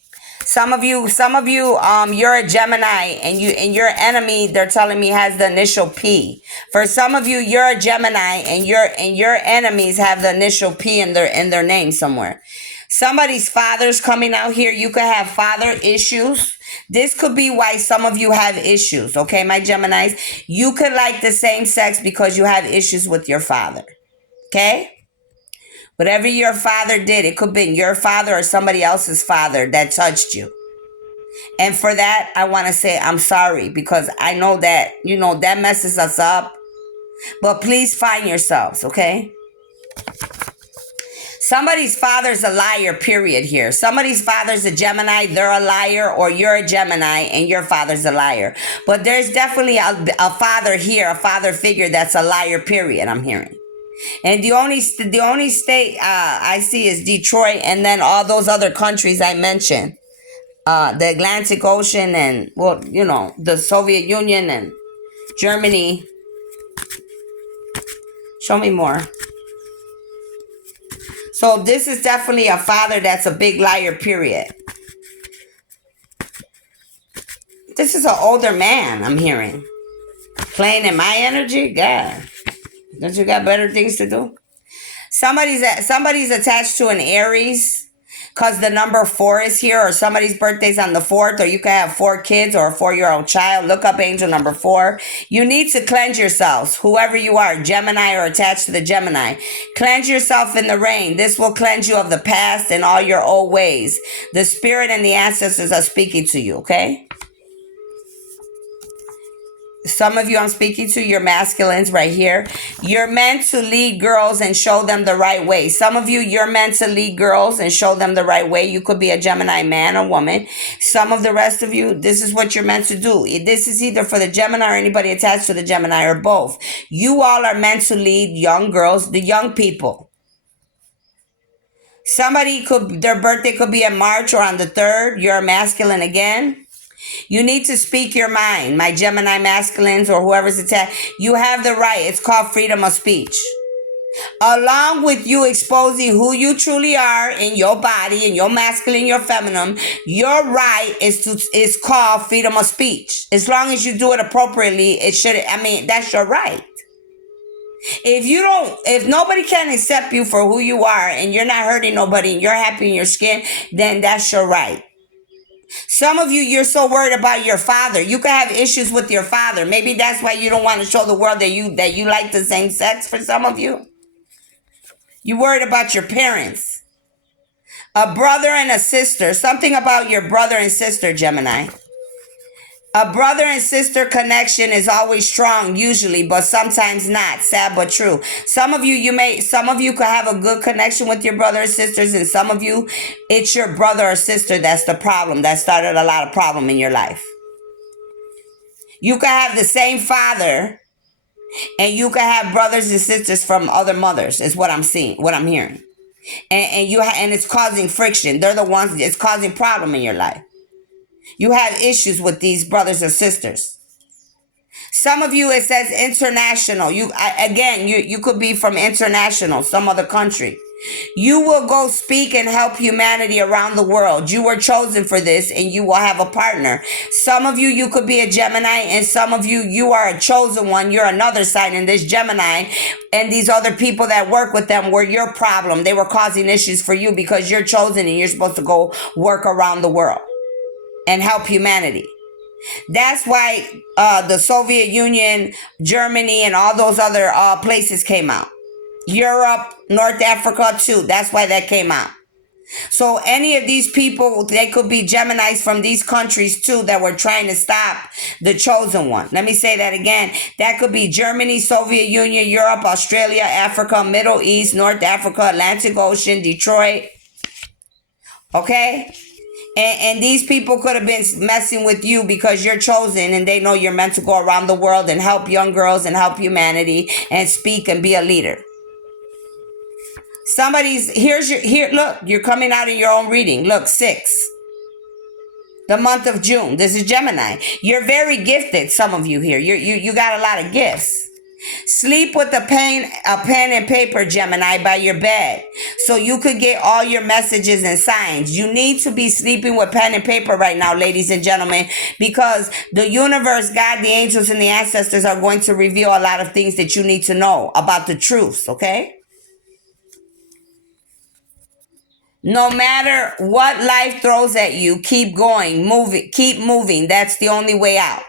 Some of you, you're a Gemini and your enemy, they're telling me, has the initial P. For some of you, you're a Gemini and your enemies have the initial P in their name somewhere. Somebody's father's coming out here. You could have father issues. This could be why some of you have issues, okay, my Geminis? You could like the same sex because you have issues with your father, okay? Whatever your father did, it could be your father or somebody else's father that touched you. And for that, I want to say I'm sorry because I know that, that messes us up. But please find yourselves, okay? Somebody's father's a liar, period here. Somebody's father's a Gemini, they're a liar, or you're a Gemini and your father's a liar. But there's definitely a father here, a father figure that's a liar, period, I'm hearing. And the only state I see is Detroit, and then all those other countries I mentioned. The Atlantic Ocean and, the Soviet Union and Germany. Show me more. So this is definitely a father that's a big liar, period. This is an older man, I'm hearing. Playing in my energy? God. Don't you got better things to do? Somebody's attached to an Aries because the number 4 is here, or somebody's birthday's on the 4th, or you can have 4 kids or a 4-year-old child. Look up angel number 4. You need to cleanse yourselves, whoever you are, Gemini or attached to the Gemini. Cleanse yourself in the rain. This will cleanse you of the past and all your old ways. The spirit and the ancestors are speaking to you, okay? Some of you I'm speaking to, you're masculines right here. You're meant to lead girls and show them the right way. Some of you, you're meant to lead girls and show them the right way. You could be a Gemini man or woman. Some of the rest of you, this is what you're meant to do. This is either for the Gemini or anybody attached to the Gemini or both. You all are meant to lead young girls, the young people. Their birthday could be in March or on the 3rd. You're a masculine again. You need to speak your mind, my Gemini masculines or whoever's attached. You have the right. It's called freedom of speech. Along with you exposing who you truly are in your body, in your masculine, your feminine, your right is called freedom of speech. As long as you do it appropriately, that's your right. If nobody can accept you for who you are and you're not hurting nobody and you're happy in your skin, then that's your right. Some of you, you're so worried about your father. You could have issues with your father. Maybe that's why you don't want to show the world that you like the same sex. For some of you, you're worried about your parents. A brother and a sister. Something about your brother and sister, Gemini. A brother and sister connection is always strong, usually, but sometimes not. Sad but true. Some of you could have a good connection with your brother or sisters, and some of you, it's your brother or sister that's the problem, that started a lot of problem in your life. You could have the same father, and you could have brothers and sisters from other mothers, is what I'm seeing, what I'm hearing. And it's causing friction. They're the ones, it's causing problem in your life. You have issues with these brothers or sisters. Some of you, it says international. You could be from international, some other country. You will go speak and help humanity around the world. You were chosen for this, and you will have a partner. Some of you could be a Gemini, and some of you are a chosen one. You're another sign in this Gemini, and these other people that work with them were your problem. They were causing issues for you because you're chosen and you're supposed to go work around the world and help humanity. That's why the Soviet Union, Germany, and all those other places came out. Europe, North Africa too. That's why that came out. So any of these people, they could be Geminis from these countries too that were trying to stop the chosen one. Let me say that again. That could be Germany, Soviet Union, Europe, Australia, Africa, Middle East, North Africa, Atlantic Ocean, Detroit. Okay? And these people could have been messing with you because you're chosen and they know you're meant to go around the world and help young girls and help humanity and speak and be a leader. Look, you're coming out in your own reading. Look, 6. The month of June. This is Gemini. You're very gifted, some of you here. You got a lot of gifts. Sleep with a pen and paper, Gemini, by your bed so you could get all your messages and signs. You need to be sleeping with pen and paper right now, ladies and gentlemen, because the universe, God, the angels, and the ancestors are going to reveal a lot of things that you need to know about the truths, okay? No matter what life throws at you, keep going, keep moving. That's the only way out.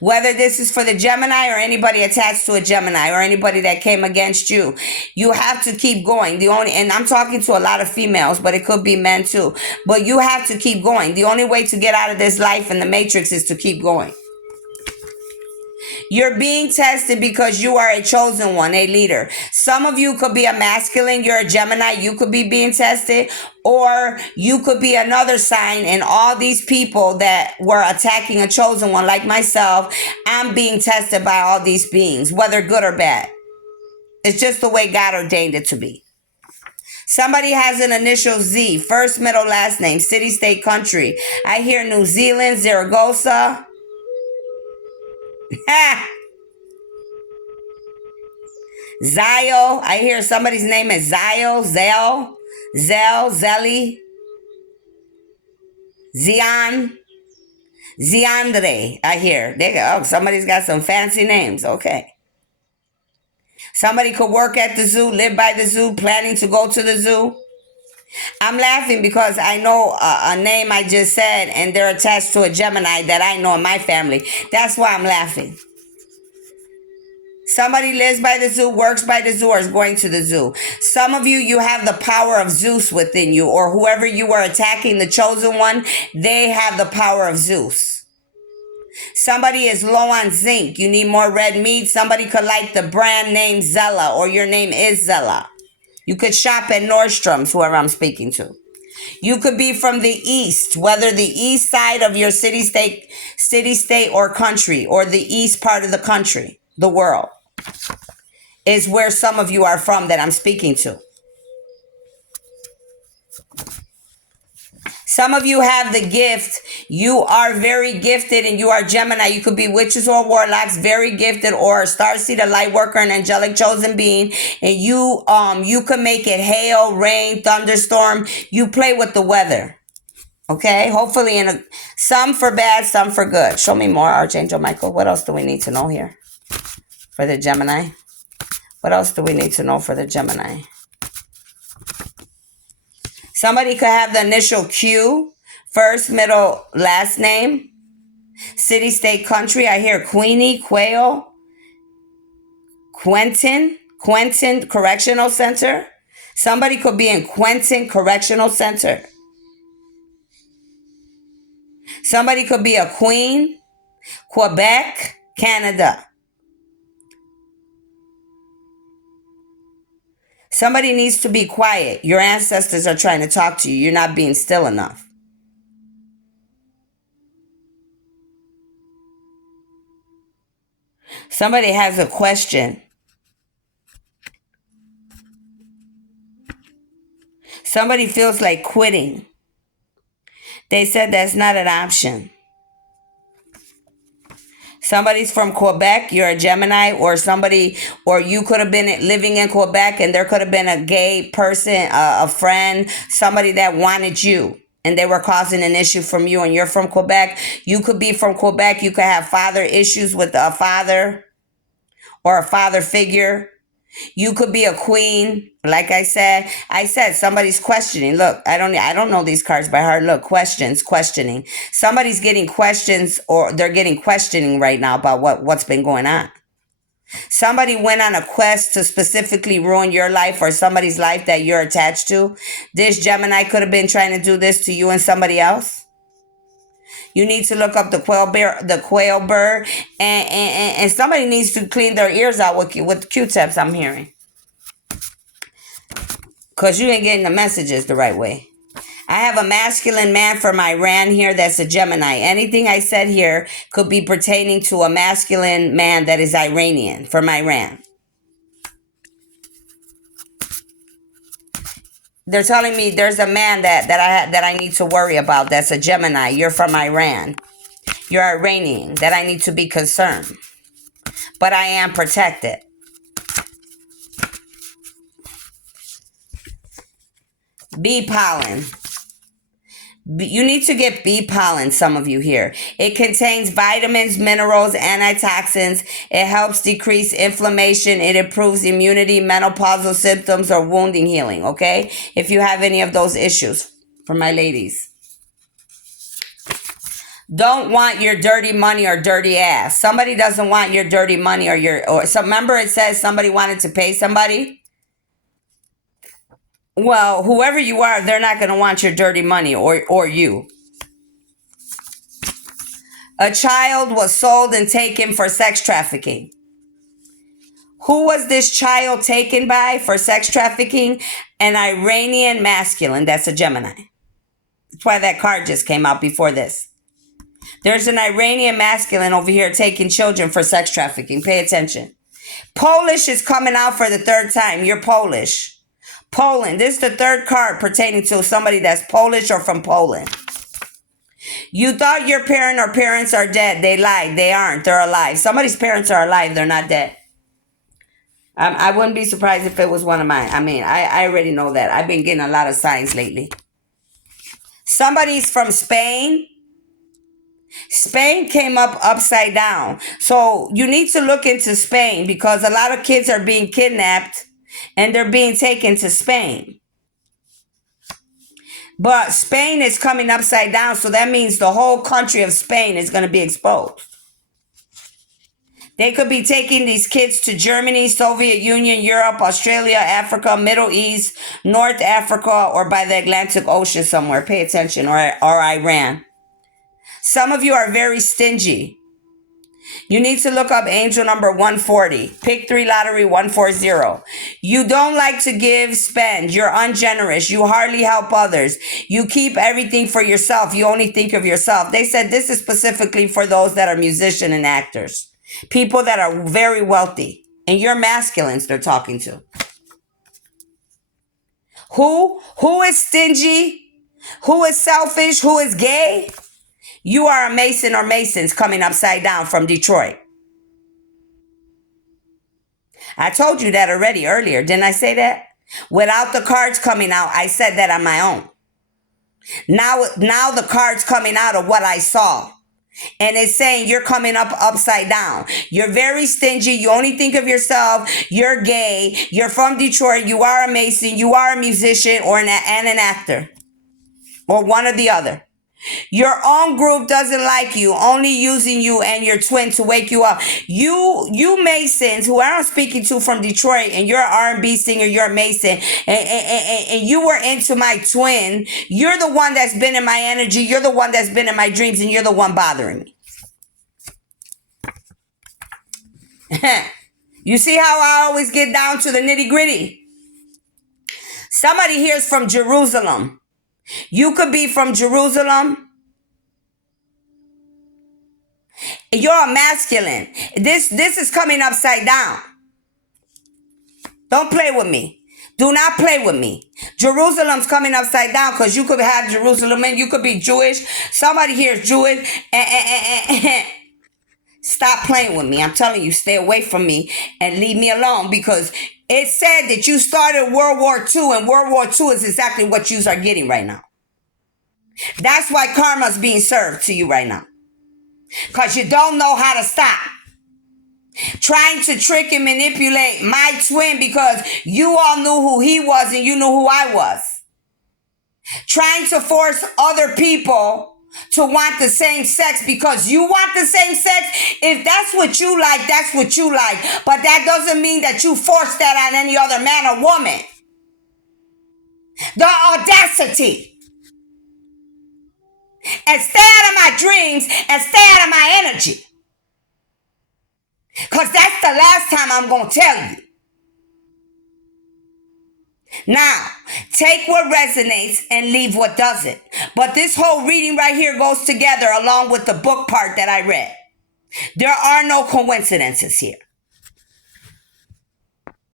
Whether this is for the Gemini or anybody attached to a Gemini or anybody that came against you, you have to keep going. And I'm talking to a lot of females, but it could be men too. But you have to keep going. The only way to get out of this life and the matrix is to keep going. You're being tested because you are a chosen one, a leader. Some of you could be a masculine. You're a Gemini. You could be being tested. Or you could be another sign. And all these people that were attacking a chosen one, like myself, I'm being tested by all these beings, whether good or bad. It's just the way God ordained it to be. Somebody has an initial Z, first, middle, last name, city, state, country. I hear New Zealand, Zaragoza. Zio. I hear somebody's name is Zio, Zelly, Zion, Ziandre. I hear. Somebody's got some fancy names. Okay. Somebody could work at the zoo, live by the zoo, planning to go to the zoo. I'm laughing because I know a name I just said, and they're attached to a Gemini that I know in my family. That's why I'm laughing. Somebody lives by the zoo, works by the zoo, or is going to the zoo. Some of you have the power of Zeus within you, or whoever you are attacking, the chosen one, they have the power of Zeus. Somebody is low on zinc. You need more red meat. Somebody could like the brand name Zella, or your name is Zella. You could shop at Nordstrom's, whoever I'm speaking to. You could be from the east, whether the east side of your city, state, or country, or the east part of the country, the world, is where some of you are from that I'm speaking to. Some of you have the gift. You are very gifted and you are Gemini. You could be witches or warlocks, very gifted, or a starseed, a light worker, an angelic chosen being. And you can make it hail, rain, thunderstorm. You play with the weather. Okay? Hopefully some for bad, some for good. Show me more, Archangel Michael. What else do we need to know here for the Gemini? What else do we need to know for the Gemini? Somebody could have the initial Q, first, middle, last name, city, state, country. I hear Queenie, Quail, Quentin Correctional Center. Somebody could be in Quentin Correctional Center. Somebody could be a Queen, Quebec, Canada. Somebody needs to be quiet. Your ancestors are trying to talk to you. You're not being still enough. Somebody has a question. Somebody feels like quitting. They said that's not an option. Somebody's from Quebec, you're a Gemini, or somebody, or you could have been living in Quebec and there could have been a gay person, a friend, somebody that wanted you and they were causing an issue from you and you're from Quebec. You could be from Quebec. You could have father issues with a father or a father figure. You could be a queen. Like I said somebody's questioning. Look, I don't know these cards by heart. Look, questioning. Somebody's getting questions or they're getting questioning right now about what's been going on. Somebody went on a quest to specifically ruin your life or somebody's life that you're attached to. This Gemini could have been trying to do this to you and somebody else. You need to look up the quail bird, and somebody needs to clean their ears out with Q-tips, I'm hearing. Because you ain't getting the messages the right way. I have a masculine man from Iran here that's a Gemini. Anything I said here could be pertaining to a masculine man that is Iranian, from Iran. They're telling me there's a man that I need to worry about that's a Gemini. You're from Iran. You're Iranian, that I need to be concerned. But I am protected. Bee pollen. You need to get bee pollen, some of you here. It contains vitamins, minerals, antitoxins. It helps decrease inflammation. It improves immunity, menopausal symptoms, or wounding healing, okay? If you have any of those issues, for my ladies. Don't want your dirty money or dirty ass. Somebody doesn't want your dirty money or remember it says somebody wanted to pay somebody? Well, whoever you are, they're not going to want your dirty money or you. A child was sold and taken for sex trafficking. Who was this child taken by for sex trafficking? An Iranian masculine. That's a Gemini. That's why that card just came out before this. There's an Iranian masculine over here taking children for sex trafficking. Pay attention. Polish is coming out for the third time. You're Polish. Poland. This is the third card pertaining to somebody that's Polish or from Poland. You thought your parent or parents are dead. They lied. They aren't. They're alive. Somebody's parents are alive. They're not dead. I wouldn't be surprised if it was one of mine. I mean, I already know that. I've been getting a lot of signs lately. Somebody's from Spain. Spain came up upside down. So you need to look into Spain because a lot of kids are being kidnapped and they're being taken to Spain. But Spain is coming upside down, so that means the whole country of Spain is going to be exposed. They could be taking these kids to Germany, Soviet Union, Europe, Australia, Africa, Middle East, North Africa, or by the Atlantic Ocean somewhere. Pay attention, or Iran. Some of you are very stingy. You need to look up angel number 140. Pick 3 lottery 140. You don't like to give, spend. You're ungenerous. You hardly help others. You keep everything for yourself. You only think of yourself. They said this is specifically for those that are musicians and actors. People that are very wealthy. And you're masculines they're talking to. Who is stingy? Who is selfish? Who is gay? You are a Mason or Masons coming upside down from Detroit. I told you that already earlier. Didn't I say that? Without the cards coming out, I said that on my own. Now the cards coming out of what I saw. And it's saying you're coming up upside down. You're very stingy. You only think of yourself. You're gay. You're from Detroit. You are a Mason. You are a musician or an actor. Or one or the other. Your own group doesn't like you, only using you and your twin to wake you up. You Masons, who I'm speaking to from Detroit, and you're an R&B singer, you're a Mason, and you were into my twin. You're the one that's been in my energy. You're the one that's been in my dreams, and you're the one bothering me. You see how I always get down to the nitty gritty? Somebody here is from Jerusalem. You could be from Jerusalem. You're a masculine. This is coming upside down. Don't play with me. Do not play with me. Jerusalem's coming upside down because you could have Jerusalem and you could be Jewish. Somebody here is Jewish. Stop playing with me. I'm telling you, stay away from me and leave me alone, because it said that you started World War II, and World War II is exactly what you are getting right now. That's why karma's being served to you right now, because you don't know how to stop trying to trick and manipulate my twin, because you all knew who he was and you knew who I was. Trying to force other people to want the same sex because you want the same sex. If that's what you like, that's what you like. But that doesn't mean that you force that on any other man or woman. The audacity. And stay out of my dreams and stay out of my energy. Because that's the last time I'm going to tell you. Now, take what resonates and leave what doesn't. But this whole reading right here goes together along with the book part that I read. There are no coincidences here.